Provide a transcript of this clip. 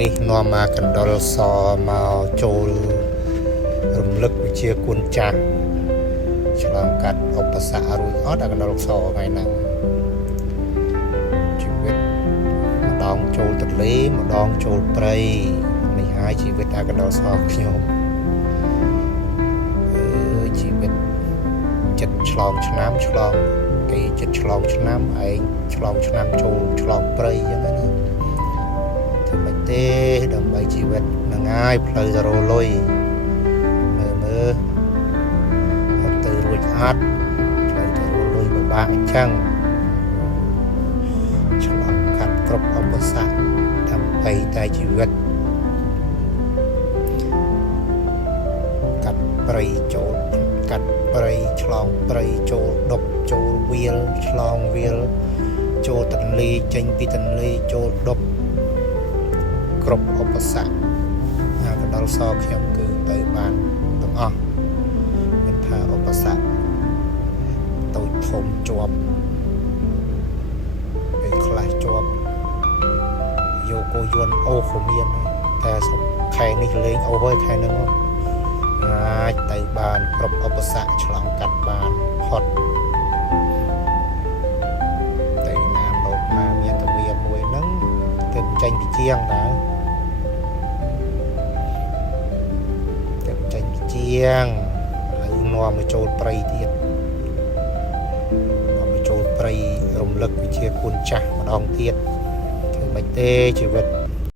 នេះនាំមកកណ្ដុរសមកចូលរំលឹកវិជាគុណចាស់ឆ្លងកាត់ឧបសគ្គរួចអត់ដល់កណ្ដុរសថ្ងៃហ្នឹងជីវិតម្ដងចូលទន្លេម្ដងចូលព្រៃនេះហើយជីវិតអាកណ្ដុរសខ្ញុំជីវិតចិត្តឆ្លងឆ្នាំឆ្លងគេចិត្តឆ្លងឆ្នាំឯងឆ្លងឆ្នាំចូលឆ្លងព្រៃអញ្ចឹងណាធ្វើមិនទេដើម្បីជីវិតនឹងហើយផ្លូវទៅរលុយមើលអត់ទៅរួចអត់ផ្លូវទៅរលុយពិបាកអញ្ចឹងឆ្លងកាត់គ្រប់ឧបសគ្គដើម្បីតែជីវិតកាត់ព្រៃចូលកាត់ព្រៃឆ្លងព្រៃចូលដប់ចូលវាលឆ្លងវាលចូលទន្លេចេញពីទន្លេចូលដប់គ្រប់ឧបសគ្គអាកណ្ដុរសខ្ញុំគឺទៅបានទាំងអស់មិនថាឧបសគ្គតូចធំជាប់ពេលខ្លះជាប់យកគោយន្តអូក៏មានតែខែនេះលេងអូហើយខែហ្នឹងអាចទៅបានគ្រប់ឧបសគ្គឆ្លងកាត់បានផុតតែណាមលោកណាមានទវាមួយហ្នឹងទើបចេញពីជាងដែរទើបចេញពីជាងហើយនាំមកចូលព្រៃទៀតនាំមកចូលព្រៃរំលឹកវិជាគុណចាស់ម្ដងទៀតធ្វើមិនទេជីវិត